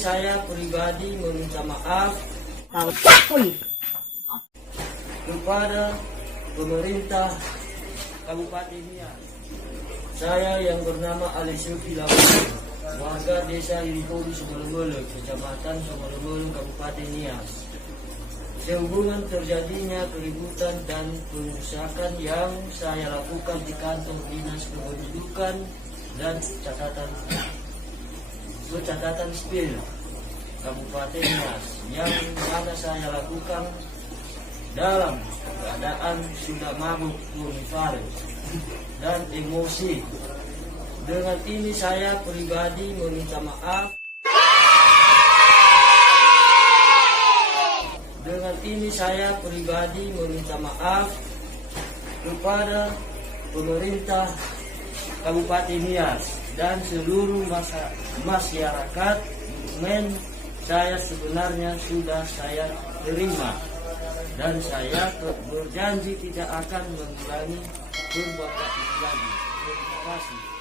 saya pribadi meminta maaf kepada pemerintah Kabupaten Nias. Saya yang bernama Ali Syukri Lawan, warga Desa Irikodi Sumelebele, Kecamatan Sumelebele, Kabupaten Nias. Sehubungan terjadinya keributan dan pengusakan yang saya lakukan di kantor Dinas Kependudukan dan Catatan Sipil Kabupaten Nias, yang mana saya lakukan dalam keadaan sudah mabuk purifari dan emosi. Dengan ini saya pribadi meminta maaf. Dengan ini saya pribadi meminta maaf kepada pemerintah Kabupaten Nias dan seluruh masyarakat. Saya sebenarnya sudah saya terima dan saya berjanji tidak akan mengulangi perbuatan itu lagi. Terima kasih.